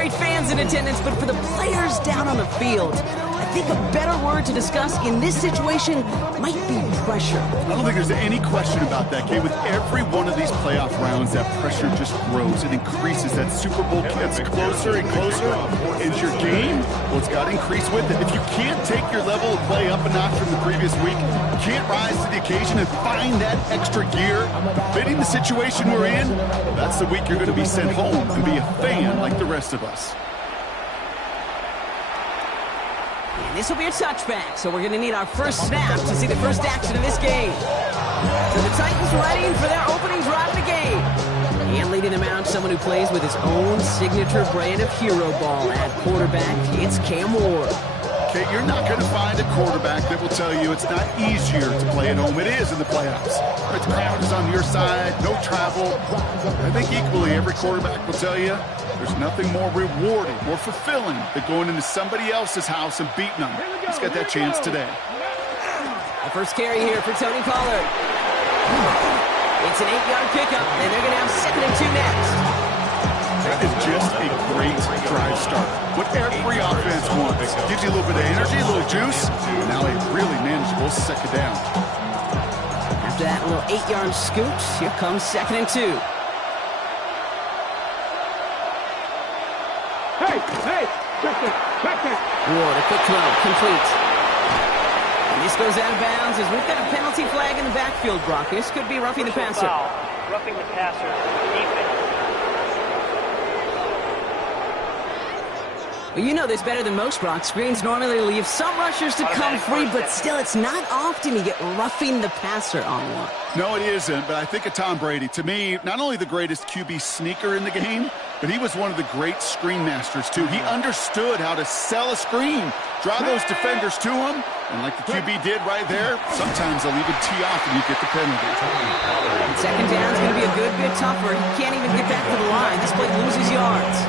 great fans in attendance, but for the players down on the field, I think a better word to discuss in this situation might be pressure. I don't think there's any question about that, Kay. With every one of these playoff rounds, that pressure just grows. It increases. That Super Bowl gets closer and closer. And your game, well, it's got to increase with it. If you can't take your level of play up a notch from the previous week, you can't rise to the occasion and find that extra gear, fitting the situation we're in, well, that's the week you're going to be sent home and be a fan like the rest of us. And this will be a touchback, so we're going to need our first snap to see the first action of this game. So the Titans ready for their opening drive of the game. And leading them out, someone who plays with his own signature brand of hero ball at quarterback, it's Cam Ward. Okay, you're not going to find a quarterback that will tell you it's not easier to play at home. It is in the playoffs. The crowd is on your side, no travel. I think equally every quarterback will tell you there's nothing more rewarding, more fulfilling than going into somebody else's house and beating them. He's got that chance today. The first carry here for Tony Pollard. It's an 8-yard pickup, and they're going to have 2nd and 2 next. That is just a great drive start. What every offense wants. Gives you a little bit of energy, a little juice, and now a really manageable 2nd down. After that little 8-yard scoot, here comes 2nd and 2. Ward, a quick throw, complete. And this goes out of bounds as we've got a penalty flag in the backfield, Brock. This could be roughing the passer. Roughing the passer. Defense. Well, you know this better than most, Brock. Screens normally leave some rushers to come free, but still, it's not often you get roughing the passer on one. No, it isn't, but I think of Tom Brady. To me, not only the greatest QB sneaker in the game, but he was one of the great screen masters, too. He understood how to sell a screen, draw those defenders to him, and like the QB did right there, sometimes they'll even tee off and you get the penalty. And 2nd down is going to be a good bit tougher. He can't even get back to the line. This play loses yards.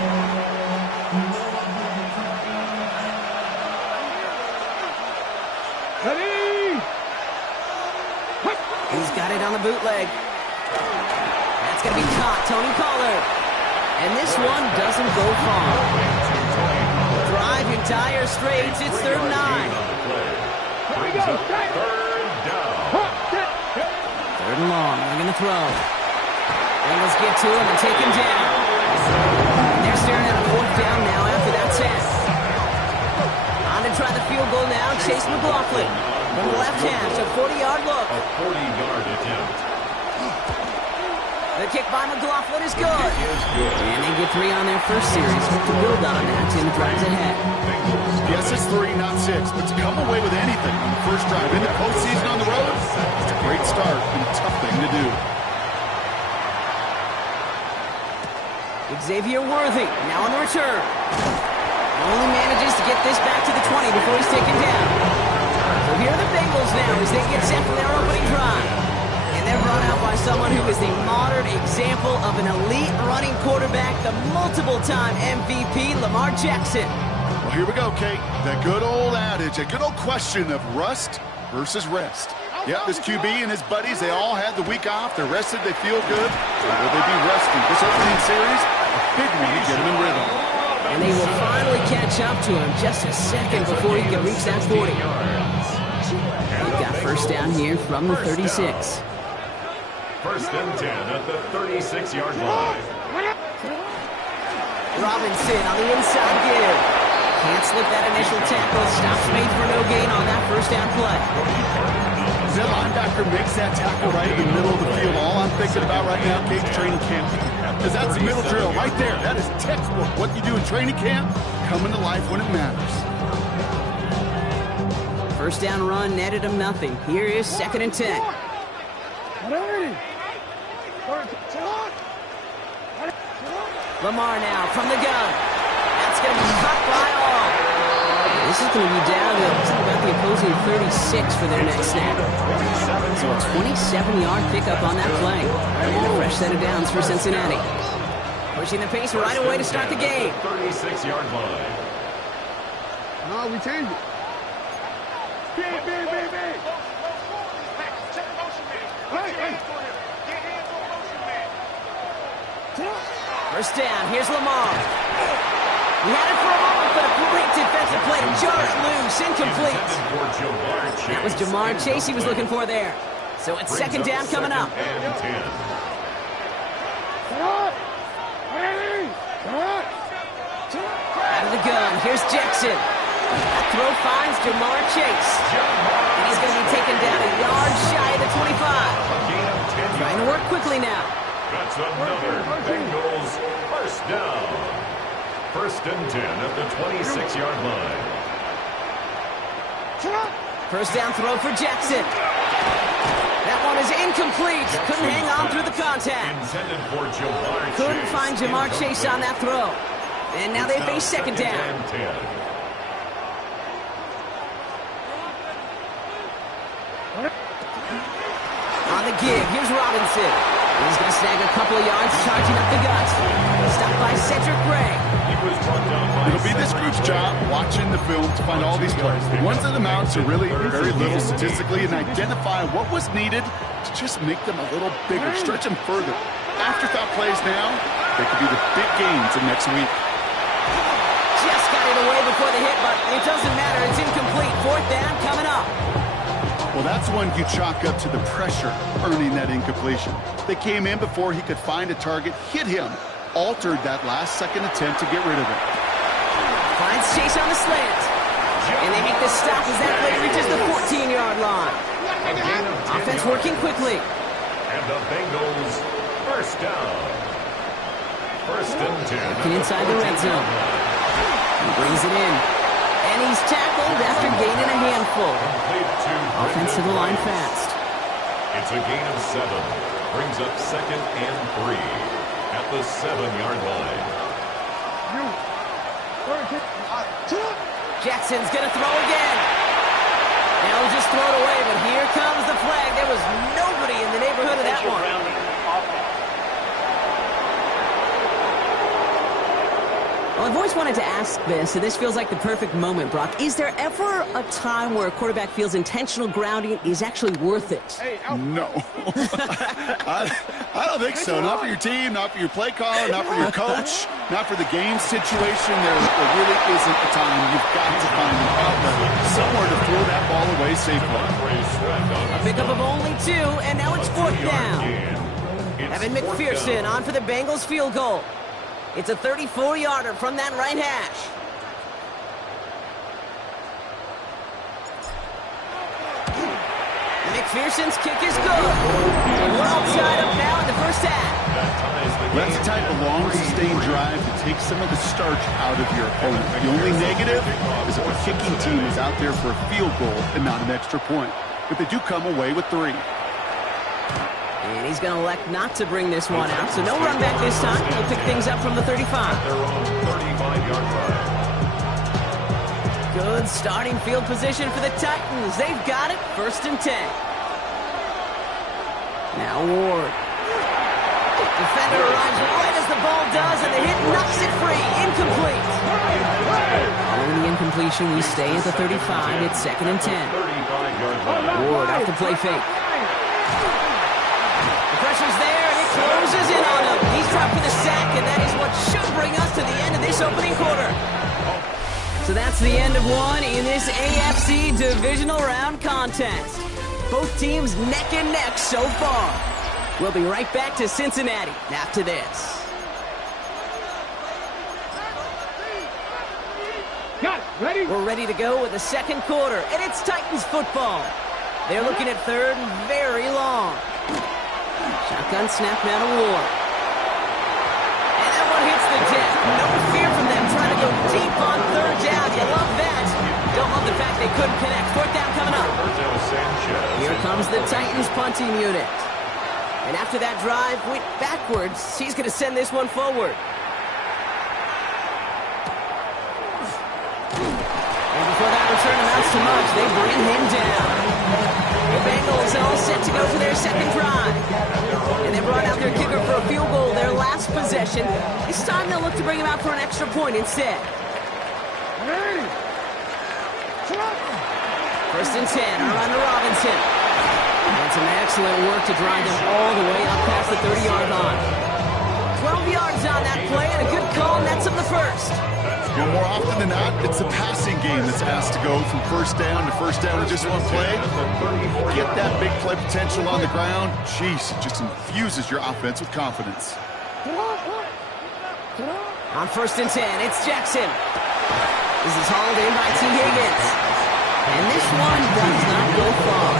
He's got it on the bootleg. That's going to be caught. Tony Pollard. And this one doesn't go far. Drive entire straights. It's 3rd and 9. Third down. 3rd and long. They're going to throw. Bengals get to him and take him down. And they're staring at a 4th down now after that set. On to try the field goal now. Chase McLaughlin. From the left hand, a 40-yard look. A 40-yard attempt. The kick by McLaughlin is good. And they get 3 on their first series. Hope to build on that in the drives ahead. Yes, it's 3, not 6, but to come away with anything on the first drive in the postseason on the road, it's a great start and a tough thing to do. Xavier Worthy now on the return. Only manages to get this back to the 20 before he's taken down. So here are the Bengals now as they get set for their opening drive. And they're brought out by someone who is the modern example of an elite running quarterback, the multiple-time MVP, Lamar Jackson. Well, here we go, Kate. That good old adage, a good old question of rust versus rest. Yep, this QB and his buddies, they all had the week off. They're rested, they feel good. Or will they be rusty? This opening series, a big one to get them in rhythm. And they will finally catch up to him just a second before he can reach that 40. They've got 1st down here from the 36. 1st and 10 at the 36-yard line. Robinson on the inside give. Can't slip that initial tackle. Stops made for no gain on that 1st down play. That linebacker makes that tackle right in the middle of the field. All I'm thinking about right now, Kate's training camp. Because that's the middle drill right there. That is textbook. What you do in training camp, coming to life when it matters. 1st down run netted him nothing. Here is 2nd and 10. Lamar now from the gun. That's going to be caught by all. This is going to be down to about the opposing 36 for their next snap. So a 27-yard pickup on that play. And a fresh set of downs for Cincinnati. Pushing the pace right away to start the game. 36-yard line. No, we changed it. First down, here's Lamar. He had it for a moment, but a great defensive play to jar it loose. Incomplete. That was Jamar Chase he was looking for there. So it's second down coming up. And 10. Out of the gun, here's Jackson. That throw finds Jamar Chase. And he's going to be taken down a yard shy of the 25. Trying to work quickly now. That's another Bengals first down. First and 10 at the 26-yard line. First down throw for Jackson. That one is incomplete. Couldn't hang on through the contact. Intended for Jamar Chase. Couldn't find Jamar Chase on that throw. And now they face second down. And 10. On the gig, here's Robinson. He's going to snag a couple of yards, charging up the gut. Stopped by Cedric Gray. It'll be this group's job watching the film to find all these plays. The ones that amount to really very little statistically and identify what was needed to just make them a little bigger, stretch them further. Afterthought plays now, they could be the big gains in next week. Just got it away before the hit, but it doesn't matter. It's incomplete. Fourth down coming up. Well, that's one you chalk up to the pressure earning that incompletion. They came in before he could find a target, hit him, altered that last-second attempt to get rid of it. Finds Chase on the slant. And they make the stop as that play reaches the 14-yard line. Offense working quickly. And the Bengals first down. First and 10. Looking inside the red zone. He brings it in. And he's tackled after gaining a handful. Offensive line fast. It's a gain of 7. Brings up second and 3 at the 7-yard line. Jackson's going to throw again. Now he'll just throw it away, but here comes the flag. There was nobody in the neighborhood of that one. Well, I've always wanted to ask this, and this feels like the perfect moment, Brock. Is there ever a time where a quarterback feels intentional grounding is actually worth it? No. I don't think so. Not for your team, not for your play caller, not for your coach, not for the game situation. There really isn't a time. You've got to find an outlet somewhere to throw that ball away safely. A pickup of only 2, and now it's fourth down. Evan McPherson on for the Bengals field goal. It's a 34-yarder from that right hash. McPherson's kick is good. We're all tied up now in the first half. That's the type of long, sustained drive to take some of the starch out of your opponent. The only negative is if a kicking team is out there for a field goal and not an extra point. But they do come away with 3. And he's going to elect not to bring this one out, so no run back this time. He'll pick things up from the 35. Their own 35-yard line. Good starting field position for the Titans. They've got it, first and 10. Now Ward. Defender arrives right as the ball does, and the hit knocks it free. Incomplete. Following the incompletion, we stay at the 35. It's second and 10. Ward off the play fake. Pressure's there, and it closes in on him. He's dropped for the sack, and that is what should bring us to the end of this opening quarter. So that's the end of one in this AFC Divisional Round contest. Both teams neck and neck so far. We'll be right back to Cincinnati after this. Got it. Ready? We're ready to go with the second quarter, and it's Titans football. They're looking at third and very long. Shotgun snap now to Ward. And that one hits the deck. No fear from them trying to go deep on third down. You love that. Don't love the fact they couldn't connect. Fourth down coming up. Here comes the Titans punting unit. And after that drive went backwards, he's going to send this one forward. And before that return amounts to much, they bring him down. The Bengals all set to go for their second drive. And they brought out their kicker for a field goal their last possession. This time they'll look to bring him out for an extra point instead. First and 10, around to Robinson. And some excellent work to drive them all the way up past the 30-yard line. 12 yards on that play and a good call, and that's up the first. Well, more often than not, it's the passing game that's asked to go from first down in just one play. Get that big play potential on the ground. Jeez, it just infuses your offense with confidence. On 1st and 10, it's Jackson. This is hauled in by T. Higgins. And this one does not go far.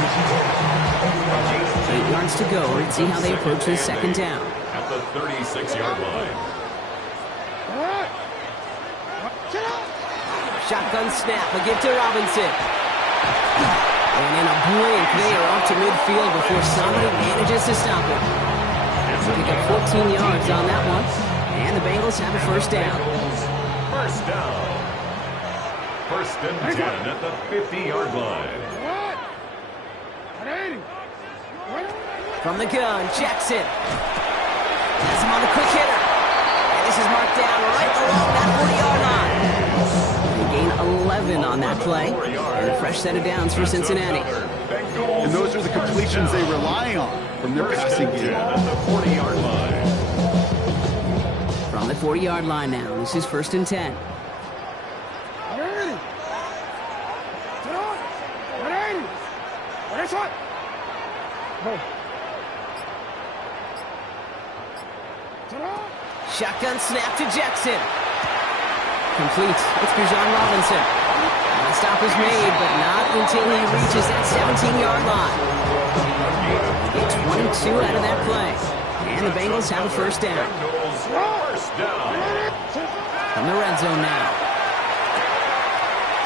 8 yards to go. Let's see how they approach this 2nd down. At the 36-yard line. Shotgun snap, a give to Robinson. And in a blink, they are up to midfield before somebody manages to stop him. Pick up 14 yards on that one. And the Bengals have a 1st down. First down. 1st and 10 at the 50-yard line. From the gun, Jackson. Has him on the quick hitter. And this is marked down right along that 40-yard line. They gain 11 on that play. And a fresh set of downs for Cincinnati. And those are the completions they rely on from their passing game. At the 40-yard line. From the 40-yard line now, this is 1st and 10. Shotgun snap to Jackson. Complete. It's Divisional Robinson. And the stop is made, but not until he reaches that 17-yard line. They get 22 out of that play. And the Bengals have a 1st down. From the red zone now.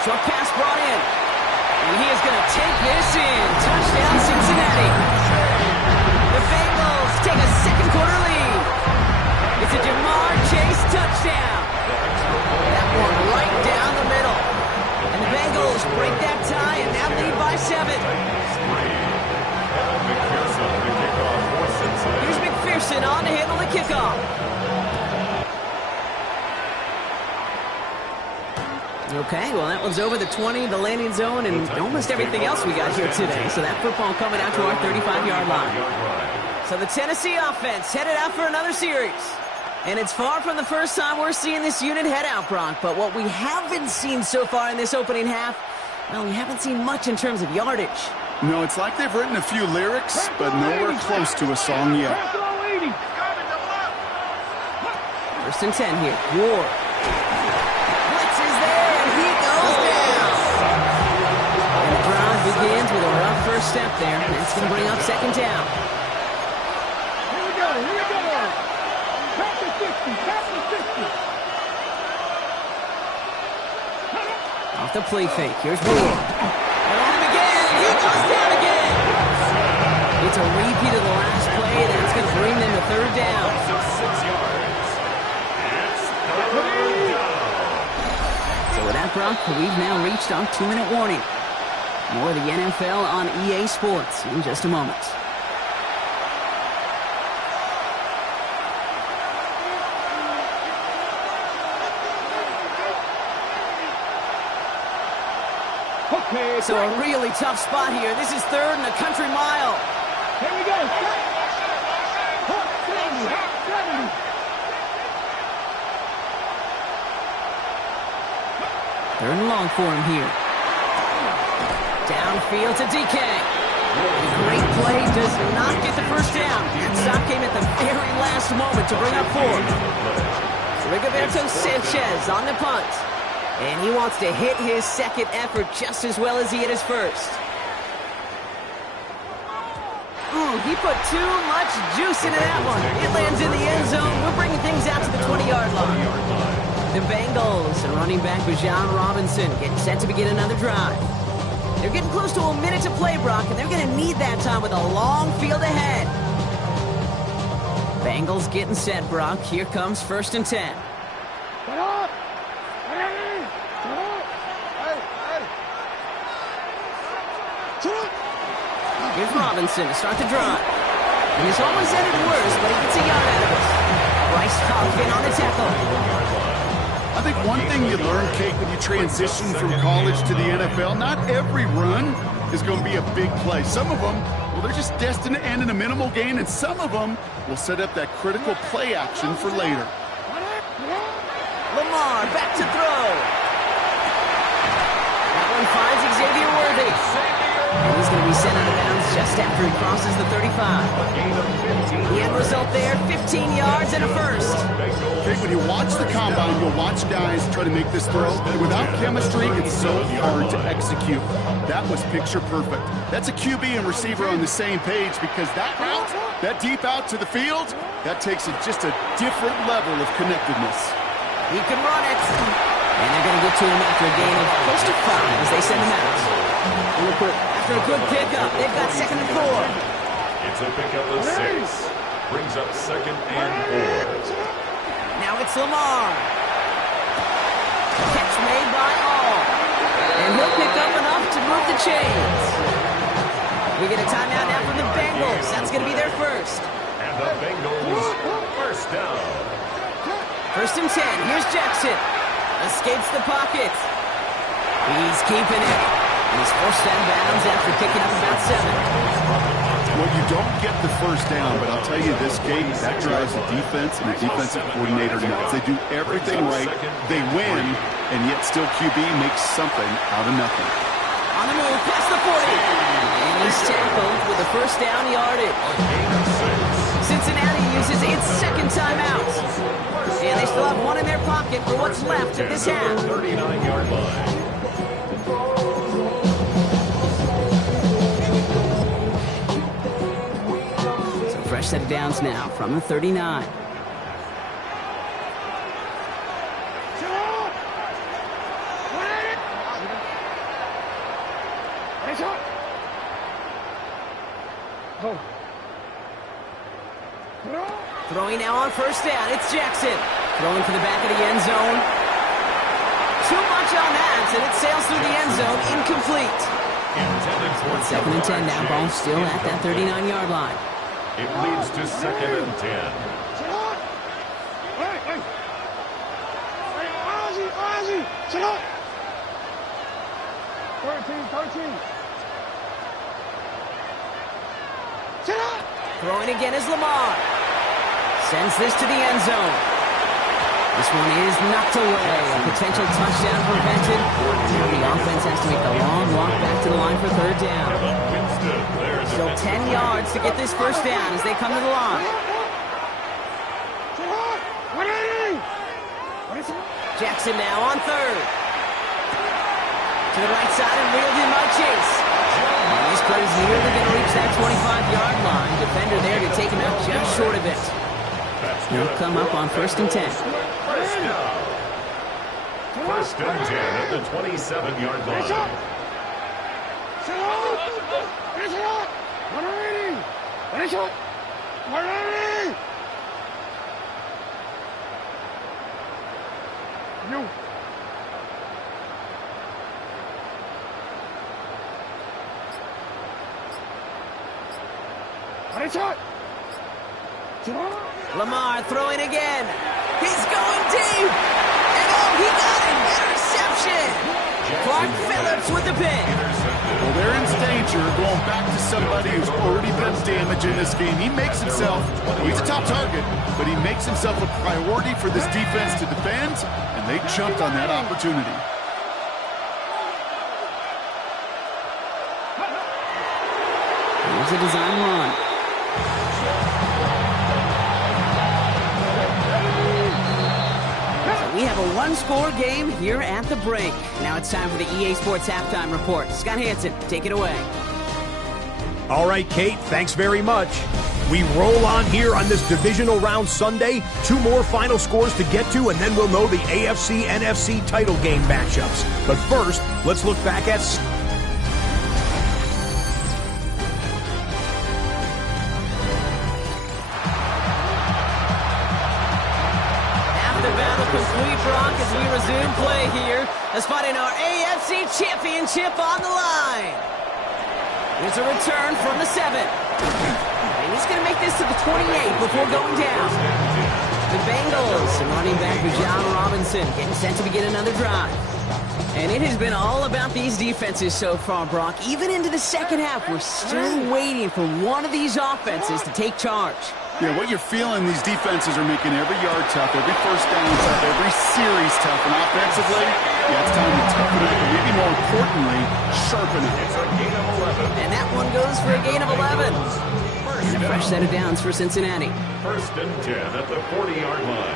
Short pass brought in. And he is going to take this in. Touchdown, Cincinnati. The Bengals take a 2nd quarter lead. It's a Jamar Chase touchdown. That one right down the middle. And the Bengals break that tie and now lead by 7. Here's McPherson on to handle the kickoff. Okay, well, that one's over the 20, the landing zone, and almost everything else we got here today. So that football coming out to our 35-yard line. So the Tennessee offense headed out for another series. And it's far from the first time we're seeing this unit head out, Brock. But what we haven't seen so far in this opening half, well, we haven't seen much in terms of yardage. No, it's like they've written a few lyrics, but nowhere close to a song yet. 1st and 10 here. Ward. Blitz is there, and he goes down. And the drive begins with a rough first step there. That's going to bring up 2nd down. Here we go. Back to 50. Off the play fake. Here's Ward. And on him again. He goes down again. It's a repeat of the last play. That's going to bring them to 3rd down. 6 yards. It's 3rd down. So with that, Brock, we've now reached our 2-minute warning. More of the NFL on EA Sports in just a moment. Okay, So a really tough spot here. This is 3rd and a country mile. here we go. 70. 3rd and long for him here. Downfield to DK. Great play, does not get the 1st down. That stop came at the very last moment to bring up 4. Rigoberto Sanchez on the punt. And he wants to hit his 2nd effort just as well as he hit his 1st. Ooh, he put too much juice into that one. It lands in the end zone. We're bringing things out to the 20-yard line. The Bengals and running back Bijan Robinson getting set to begin another drive. They're getting close to a minute to play, Brock, and they're going to need that time with a long field ahead. Bengals getting set, Brock. Here comes 1st and 10. Here's Robinson to start the drive. And it's always ended worse, but he gets a yard out of it. Bryce Hoffman on the tackle. I think one thing you learn, Kate, when you transition from college to the NFL, not every run is going to be a big play. Some of them, well, they're just destined to end in a minimal gain, and some of them will set up that critical play action for later. Lamar back to throw. That one finds Xavier Worthy. And he's going to be sent out of bounds just after he crosses the 35. The end result there, 15 yards and a first. Okay, when you watch the combine, you'll watch guys try to make this throw. Without chemistry, it's so hard to execute. That was picture perfect. That's a QB and receiver on the same page because that route, that deep out to the field, that takes it just a different level of connectedness. He can run it. And they're going to get to him after a gain of close to 5 as they send him out. After a good pickup, they've got 2nd and 4. It's a pickup of 6. Brings up 2nd and 4. Now it's Lamar. Catch made by All. And he'll pick up enough to move the chains. We get a timeout now from the Bengals. That's going to be their first. And the Bengals first down. 1st and 10. Here's Jackson. Escapes the pocket. He's keeping it. And he's forced out of bounds after picking up about 7. Well, you don't get the first down, but I'll tell you this, Kate, that drives the defense and the defensive coordinator nuts. They do everything right. They win, and yet still QB makes something out of nothing. On the move, past the 40. And he's tackled with a first down yardage. Cincinnati uses its 2nd timeout. And they still have one in their pocket for what's left of this half. 39-yard line. So fresh set of downs now from the 39. Throwing now on first down. It's Jackson. Throwing to the back of the end zone. Too much on that, and it sails through the end zone. Incomplete. 2nd and 10 now. Ball still at that 39-yard line. It leads to 2nd and 10. Throwing again is Lamar. Sends this to the end zone. This one is knocked away. A potential touchdown prevented. Now the offense has to make the long walk back to the line for 3rd down. Still 10 yards to get this first down as they come to the line. Jackson now on 3rd. To the right side and reeled in by Chase. And this play is nearly going to reach that 25-yard line. Defender there to take him out just short of it. He'll come up on 1st and 10. First down. 1st and 10 at the 27-yard line. Lamar throwing again. He's going deep. And oh, he got him. Interception. Clark Phillips with the pick. Well, they're in danger going back to somebody who's already been damaged in this game. He makes himself, he's a top target, but he makes himself a priority for this defense to defend, and they jumped on that opportunity. Here's a design run. We have a one-score game here at the break. Now it's time for the EA Sports Halftime Report. Scott Hansen, take it away. All right, Kate, thanks very much. We roll on here on this divisional round Sunday. 2 more final scores to get to, and then we'll know the AFC-NFC title game matchups. But first, let's look back at... Complete, Brock, as we resume play here. Let's find in our AFC Championship on the line. There's a return from the 7. And he's going to make this to the 28 before going down. The Bengals, and running back John Robinson, getting set to begin another drive. And it has been all about these defenses so far, Brock. Even into the second half, we're still waiting for one of these offenses to take charge. Yeah, what you're feeling, these defenses are making every yard tough, every first down tough, every series tough. And offensively, yeah, it's time to toughen it up, but maybe more importantly, sharpen it. It's a gain of 11. And that one goes for a gain of 11. And a fresh set of downs for Cincinnati. First and 10 at the 40-yard line.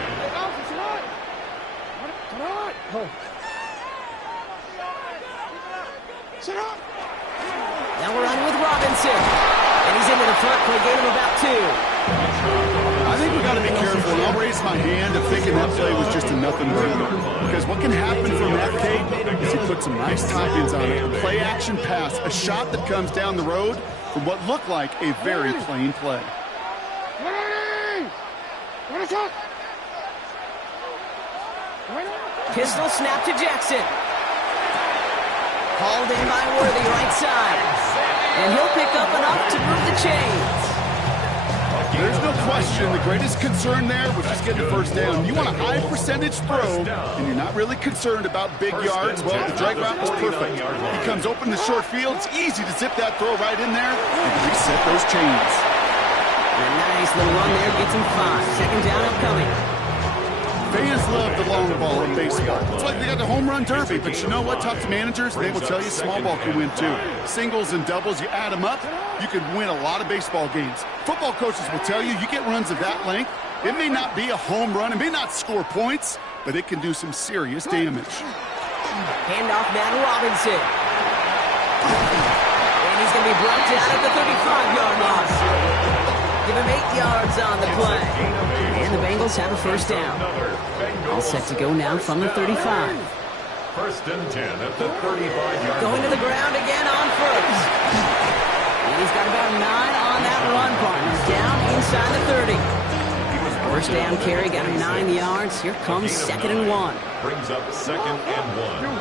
Now we're on with Robinson. And he's into the front for a gain of about 2. I think we got to be careful, and I'll raise my hand of thinking that play was just a nothing burger. Because what can happen from that, Kate, is he put some nice tie-ins on it. A play-action pass, a shot that comes down the road from what looked like a very plain play. Pistol snap to Jackson. Hauled in by Worthy, right side. And he'll pick up enough to move the chains. There's no question the greatest concern there was just getting the first down. You want a high percentage throw, and you're not really concerned about big yards. Well, the drag route was perfect. He comes open in the short field. It's easy to zip that throw right in there and reset those chains. A nice little run there, gets him 5. Second down upcoming. Fans love the long ball in baseball. It's like they got the home run derby, but you know what? Talk to managers, they will tell you small ball can win too. Singles and doubles, you add them up, you can win a lot of baseball games. Football coaches will tell you, you get runs of that length, it may not be a home run, it may not score points, but it can do some serious damage. Handoff now to Robinson. And he's going to be brought down at the 35-yard line. Give him 8 yards on the play. And the Bengals have a first down. All set to go now from the 35. First and 10 at the 35-yard line. Going to the ground again on first. And he's got about 9 on that run, partner. Down inside the 30. First down carry, got him 9 yards. Here comes second and 1. Brings up second and 1.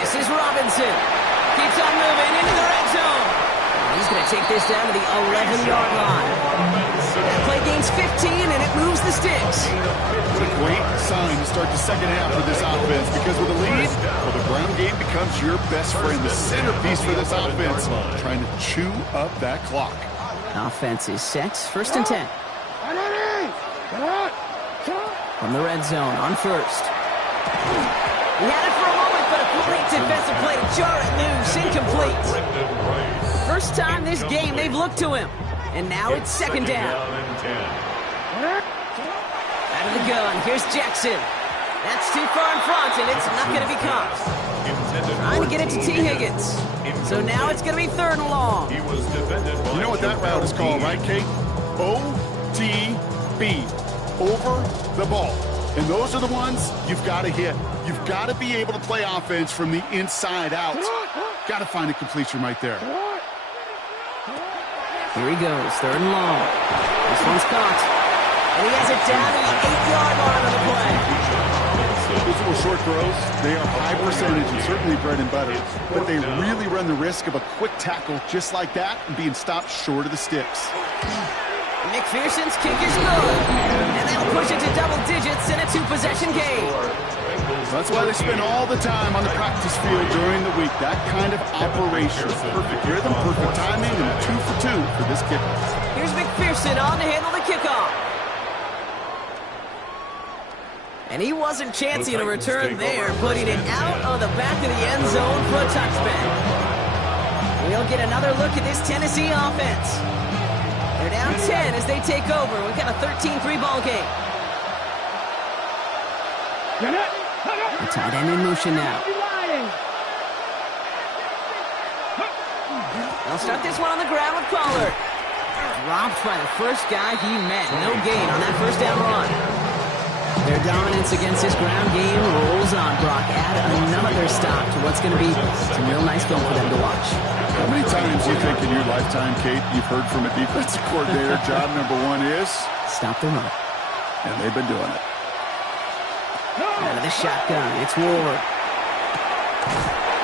This is Robinson. Keeps on moving into the red zone. He's going to take this down to the 11-yard line. That play gains 15, and it moves the sticks. It's a great sign to start the second half of this offense, because with a lead, well, the ground game becomes your best friend, the centerpiece for this offense, trying to chew up that clock. Offense is set. First and 10. From the red zone on first. He had it for a moment, but a great defensive play to jar it loose. Incomplete. First time this game they've looked to him. And now it's second down. Out of the gun, here's Jackson. That's too far in front, and it's not going to be caught. Trying to get it to T. Higgins. So now it's going to be third and long. You know what that route is called, right, Kate? OTB. Over the ball. And those are the ones you've got to hit. You've got to be able to play offense from the inside out. Got to find a completion right there. Here he goes, third and long. This one's caught. And he has it down to the 8-yard line of the play. Those little short throws, they are high percentage and certainly bread and butter. But they really run the risk of a quick tackle just like that and being stopped short of the sticks. McPherson's kick is good. And they'll push it to double digits in a 2-possession game. That's why they spend all the time on the practice field during the week. That kind of operation. Perfect rhythm, perfect timing, and a 2 for 2 for this kicker. Here's McPherson on to handle the kickoff. And he wasn't chancing a return there, putting it out of the back of the end zone for a touchback. We'll get another look at this Tennessee offense. They're down 10 as they take over. We've got a 13-3 ball game. The tight end in motion now. They'll start this one on the ground with Pollard. Dropped by the first guy he met. No gain on that first down run. Their dominance against this ground game rolls on. Brock, add another stop to what's going to be some real nice film for them to watch. How many times do you think in your lifetime, Kate, you've heard from a defensive coordinator, job number 1 is? Stop the run. And they've been doing it. Out of the shotgun, it's Ward.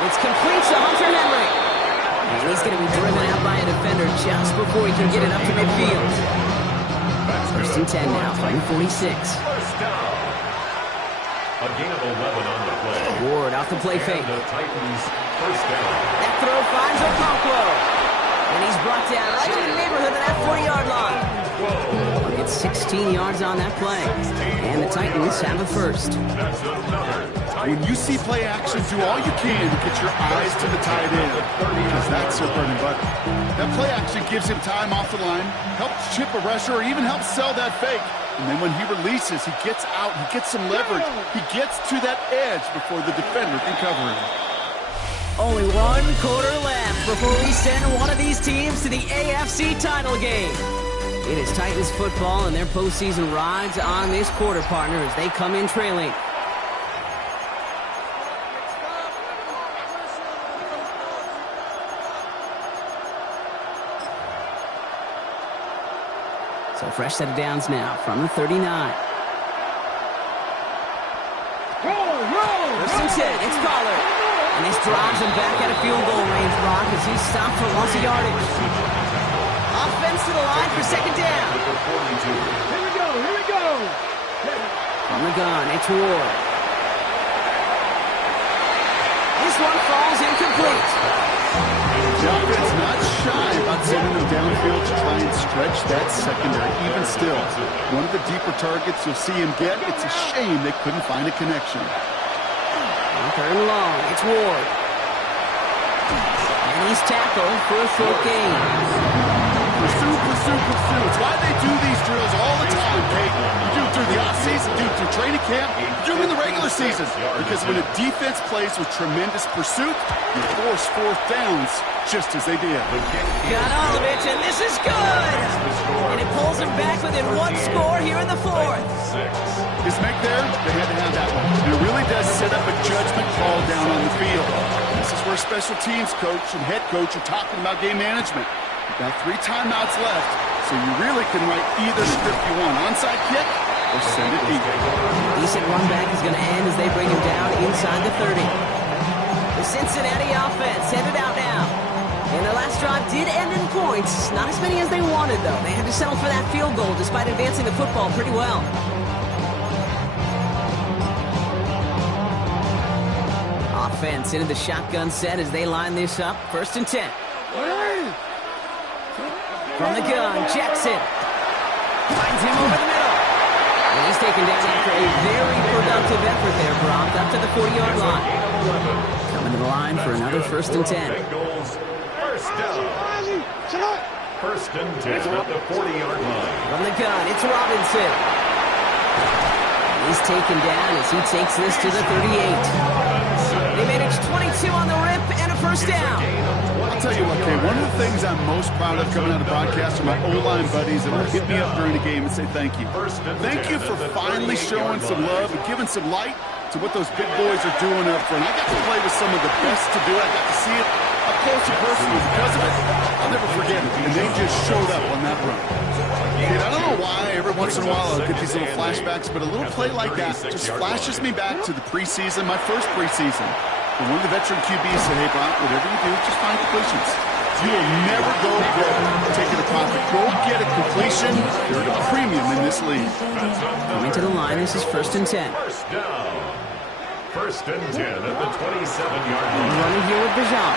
It's complete to Hunter Henry. And he's going to be driven out by a defender just before he can get it up to midfield. First and 10 now, from 46. A gain of 11 on the play. Ward off the play fake. The Titans first down. That throw finds Okonkwo. And he's brought down right in the neighborhood of that 40-yard line. Gets 16 yards on that play. And the Titans have a first. When you see play action, do all you can to get your eyes to the tight end, because that's their bread and butter. That play action gives him time off the line, helps chip a rusher, or even helps sell that fake. And then when he releases, he gets out, he gets some leverage. He gets to that edge before the defender can cover him. Only one quarter left before we send one of these teams to the AFC title game. It is Titans football, and their postseason rides on this quarter partner as they come in trailing. So fresh set of downs now from the 39. First and 10, it's Pollard. And this drives him back out of field goal range, Brock, as he's stopped for loss of yardage. Offense to the line for second down. Here we go. From the gun, it's Ward. This one falls incomplete. The offense not shy about sending them downfield to try and stretch that secondary. Even still, one of the deeper targets you'll see him get. It's a shame they couldn't find a connection. Third and long, it's Ward. And he's tackled for a short gain. Pursue. It's why they do these drills all the time, Kate. You do it through the offseason, you do it through training camp, you do it in the regular season. Because when a defense plays with tremendous pursuit, you force fourth downs just as they did. Got all of it, and this is good! And it pulls them back within one score here in the fourth. His make there, they had to have that one. And it really does set up a judgment call down on the field. This is where special teams coach and head coach are talking about game management. You've got 3 timeouts left, so you really can write either script you want. Onside kick or send it deep. Decent run back is going to end as they bring him down inside the 30. The Cincinnati offense headed out now. And their last drive did end in points. Not as many as they wanted, though. They had to settle for that field goal despite advancing the football pretty well. Offense into the shotgun set as they line this up. First and 10. From the gun, Jackson finds him over the middle. And he's taken down after a very productive effort there, Brock, up to the 40-yard line. Coming to the line for another first and 10. First down. First and 10 at the 40-yard line. From the gun, it's Robinson. He's taken down as he takes this to the 38. They managed 22 on the rip and a first down. I'll tell you what, Kay, one of the things I'm most proud of coming out of broadcast are my O-line buddies that will hit me up during the game and say thank you. Thank you for finally showing some love and giving some light to what those big boys are doing up front. I got to play with some of the best to do it. I got to see it up close and personal. Because of it, I'll never forget it. And they just showed up on that run. Kid, I don't know why every once in a while I'll get these little flashbacks, but a little play like that just flashes me back to the preseason, my first preseason. And one of the veteran QBs said, hey, Brock, whatever you do, just find completions. You will never go broke taking a profit. Go get a completion. You're at a premium in this league. Coming to the line, this is first and 10. First down. First and 10 at the 27-yard line. Running here with Divisional.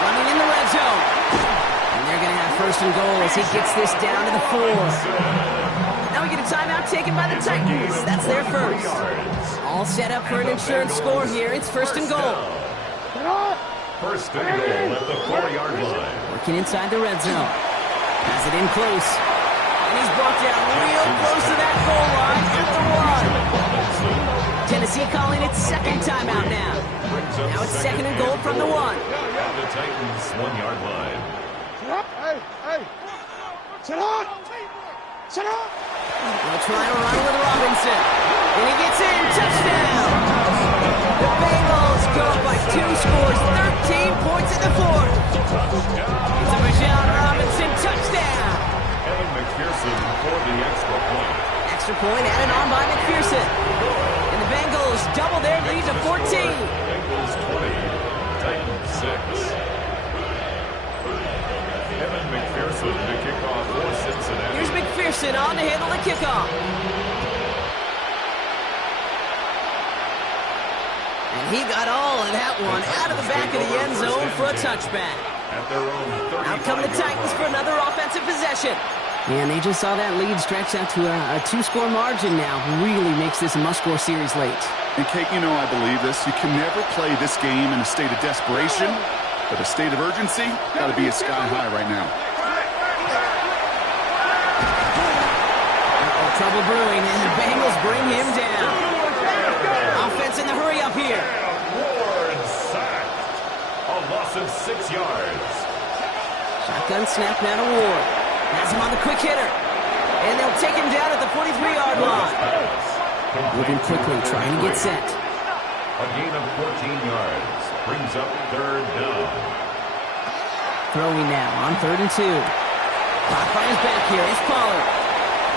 Running in the red zone. And they're going to have first and goal as he gets this down to the 4. Now we get a timeout taken by the Titans. That's their first. All set up for an insurance score here. It's first and goal. First and goal at the 4-yard line. Working inside the red zone. Has it in close. And he's brought down real close to that goal line at the 1. Tennessee calling it second timeout now. Now it's second and goal from the 1. The Titans 1-yard line. Hey. Sit up. They'll try to run with Robinson. And he gets in. Touchdown. The Bengals go up by 2 scores. 13 points in the 4th. It's a Divisional Robinson touchdown. Evan McPherson for the extra point. Extra point added on by McPherson. And the Bengals double their lead to 14. Bengals 20, Titans 6. Evan McPherson to kick off for Cincinnati. Here's McPherson on to handle the kickoff. And he got all of that one out of the back of the end zone for a touchback. at their own 35-yard line. Out come the Titans for another offensive possession. And they just saw that lead stretch out to a two-score margin now. Really makes this a must-score series late. And Kate, you know I believe this. You can never play this game in a state of desperation, but a state of urgency got to be sky high right now. Trouble brewing, and the Bengals bring him down. Offense in the hurry up here. Ward sacked. A loss of 6 yards. Shotgun snap now to Ward. Has him on the quick hitter. And they'll take him down at the 43-yard line. Moving quickly, trying to get set. A gain of 14 yards brings up 3rd down. Throwing now on 3rd and 2. Clock on his back here. It's Pollard.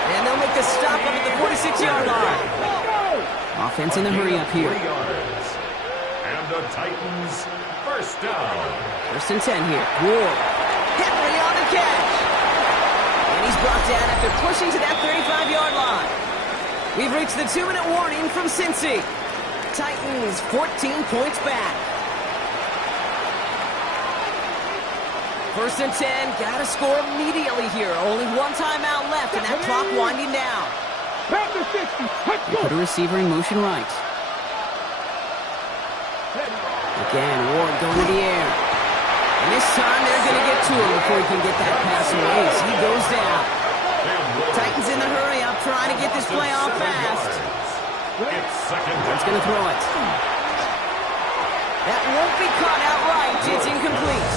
And they'll make the stop up at the 46-yard line. Offense in the hurry up here. 3 yards. And the Titans first down. 1st and 10 here. Ward. Henry on the catch. And he's brought down after pushing to that 35-yard line. We've reached the 2-minute warning from Cincy. Titans 14 points back. 1st and 10, gotta score immediately here. Only one timeout left, and that clock winding down. They put a receiver in motion right. Again, Ward going to the air. And this time, they're going to get to him before he can get that pass away. So he goes down. Titans in the hurry up, trying to get this play off fast. He's going to throw it. That won't be caught outright. It's incomplete.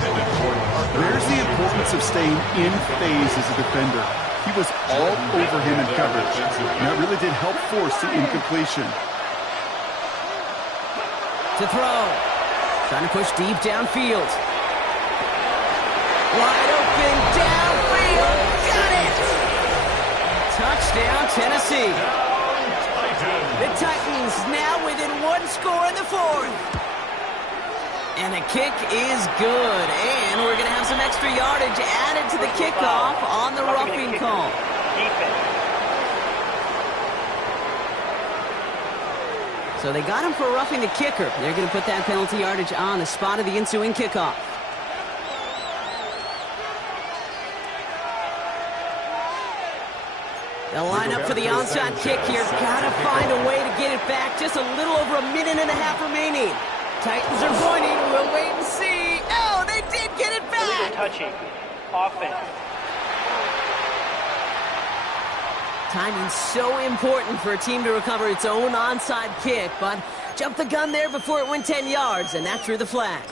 Where's the importance of staying in phase as a defender? He was all over him in coverage, and that really did help force the incompletion. To throw. Trying to push deep downfield. Wide open downfield. Got it! Touchdown, Tennessee. The Titans now within 1 score in the 4th. And the kick is good. And we're going to have some extra yardage added to the kickoff on the roughing call. So they got him for roughing the kicker. They're going to put that penalty yardage on the spot of the ensuing kickoff. They'll line up for the onside kick here. Got to find a way to get it back. Just a little over a minute and a half remaining. Titans are pointing. We'll wait and see. Oh, they did get it back. Illegal touching. Offense. Timing's so important for a team to recover its own onside kick, but jumped the gun there before it went 10 yards, and that drew the flag.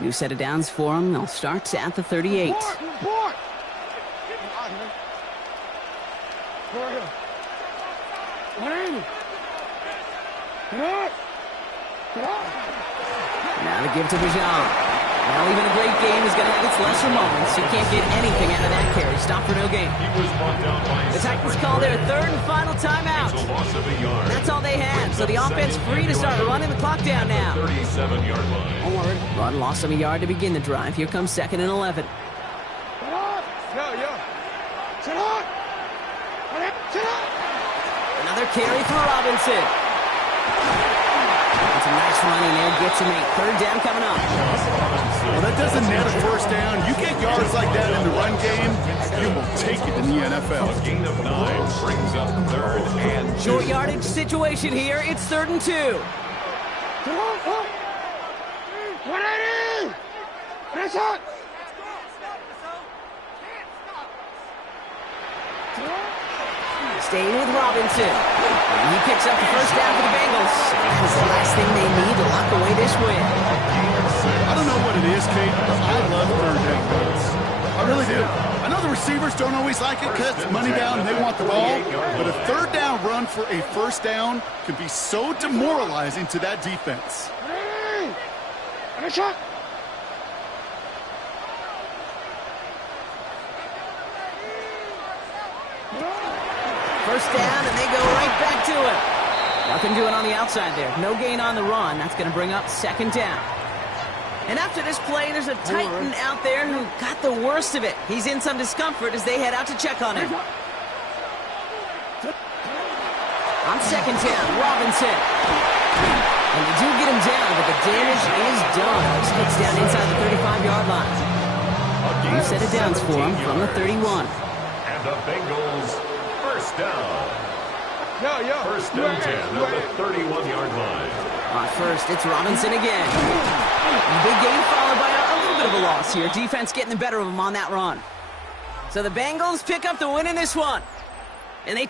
New set of downs for them. They'll start at the 38. Now to give to Divisional. Well, even a great game is going to have its lesser moments. You can't get anything out of that carry. Stop for no gain. The Titans call their 3rd and final timeout. That's all they had. So the offense free to start running the clock down now. 37-yard line. Run lost of a yard to begin the drive. Here comes 2nd and 11. Another carry for Robinson. It's a nice running there. Gets him 8. 3rd down coming up. Well, that doesn't net a 1st down. You get yards like that in the run game, you will take it in the NFL. A gain of 9 brings up 3rd and 2. Short yardage situation here. It's 3rd and 2. Staying with Robinson. And he picks up the 1st down for the Bengals. That's the last thing they need to lock away this win. I don't know what it is, Kate, but I love 3rd down runs. I really do. I know the receivers don't always like it because it's money down and they want the ball, but a 3rd down run for a 1st down can be so demoralizing to that defense. First down, and they go right back to it. Nothing doing on the outside there. No gain on the run. That's going to bring up 2nd down. And after this play, there's a Titan out there who got the worst of it. He's in some discomfort as they head out to check on him. On 2nd down, Robinson. And they do get him down, but the damage is done. He gets down inside the 35-yard line. New set of downs for him from the 31. And the Bengals first down. First and 10 at the 31-yard line. On first, it's Robinson again. Big gain followed by a little bit of a loss here. Defense getting the better of him on that run. So the Bengals pick up the win in this one. And they